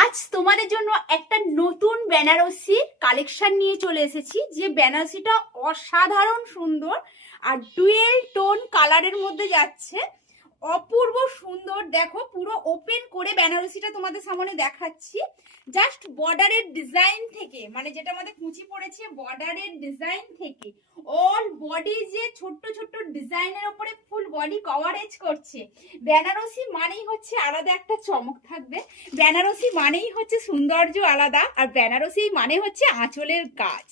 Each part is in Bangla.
আজ তোমাদের জন্য একটা নতুন বেনারসি কালেকশন নিয়ে চলে এসেছি, যে বেনারসিটা অসাধারণ সুন্দর আর ডুয়েল টোন কালারের মধ্যে যাচ্ছে। অপূর্ব সুন্দর, দেখো পুরো ওপেন করে বেনারসিটা তোমাদের সামনে দেখাচ্ছি। জাস্ট বর্ডারের ডিজাইন থেকে, মানে যেটা আমাদের কুচি পড়েছে বর্ডারের ডিজাইন থেকে অল বডি যে ছোট্ট ছোট্ট ডিজাইনের উপরে ফুল বডি কভারেজ করছে। বেনারসি মানেই হচ্ছে আলাদা একটা চমক থাকবে, বেনারসি মানেই হচ্ছে সৌন্দর্য আলাদা, আর বেনারসি মানে হচ্ছে আঁচলের কাজ।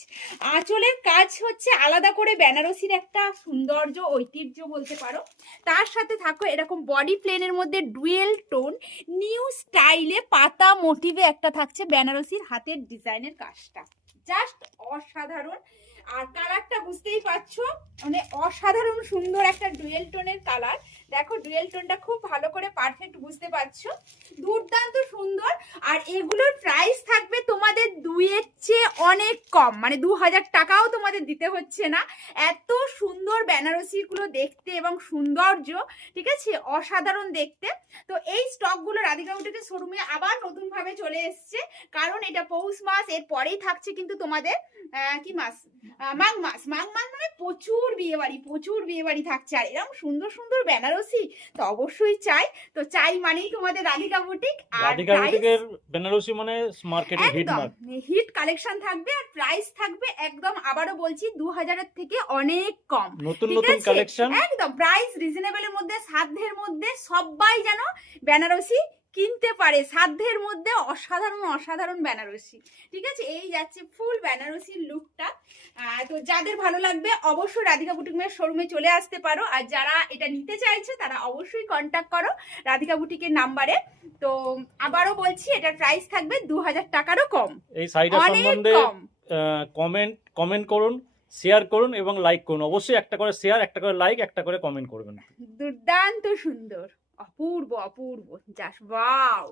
আঁচলের কাজ হচ্ছে আলাদা করে বেনারসির একটা সৌন্দর্য ঐতিহ্য বলতে পারো। তার সাথে থাকো এরকম বডি প্লেনের মধ্যে ডুয়েল টোন নিউ স্টাইলে পাতা মোটিভে একটা থাকছে বেনারসির হাতের ডিজাইনের কাজটা, জাস্ট অসাধারণ। আর কালারটা বুঝতেই পারছো, মানে অসাধারণ সুন্দর একটা ডুয়েল টোনের কালার। দেখো ডুয়েল টোনটা খুব ভালো করে পারফেক্ট বুঝতে পারছো, দুর্দান্ত সুন্দর। আর এগুলোর প্রাইস থাকবে তোমাদের দুইয়ের চেয়ে অনেক কম, মানে 2000 টাকাও তোমাদের দিতে হচ্ছে না। এত সুন্দর বেনারসিগুলো দেখতে এবং সৌন্দর্য, ঠিক আছে, অসাধারণ দেখতে। তো এই স্টকগুলো রাধিকা বুটিকের শোরুমে আবার নতুন ভাবে চলে এসছে, কারণ এটা পৌষ মাস, এর পরেই থাকছে কিন্তু তোমাদের কি মাস, মাঘ মাস। মাঘ মাস মানে প্রচুর বিয়ে বাড়ি থাকছে, আর এরকম সুন্দর সুন্দর বেনারসি তো অবশ্যই চাই। তো চাই মানেই তোমাদের রাধিকা বুটিক। আর রাধিকা বুটিকের বেনারসি মানে মার্কেটে হিট একদম মার্ক, হিট কালেকশন থাকবে, আর প্রাইস থাকবে একদম আবারও বলছি 2000-এর থেকে অনেক কম। নতুন ঠিক নতুন আছে, কালেকশন, একদম প্রাইস রিজনেবলের মধ্যে, সাধ্যের মধ্যে, সবাই যেন বেনারসি কিনতে পারে, সাধ্যের মধ্যে অসাধারণ অসাধারণ বেনারসি। ঠিক আছে, এই যাচ্ছে ফুল বেনারসির লুকটা। তো যাদের ভালো লাগবে অবশ্যই রাধিকা বুটিকের শোরুমে চলে আসতে পারো, আর যারা এটা নিতে চাইছো তারা অবশ্যই কন্ট্যাক্ট করো রাধিকা বুটিকের নাম্বারে। তো আবারও বলছি এটার প্রাইস থাকবে 2000 টাকারও কম। এই শাড়িটা সম্বন্ধে কমেন্ট করুন, শেয়ার করুন এবং লাইক করুন। অবশ্যই একটা করে শেয়ার, একটা করে লাইক, একটা করে কমেন্ট করবেন। দুর্দান্ত সুন্দর, অপূর্ব অপূর্ব, জাস্ট ওয়াও।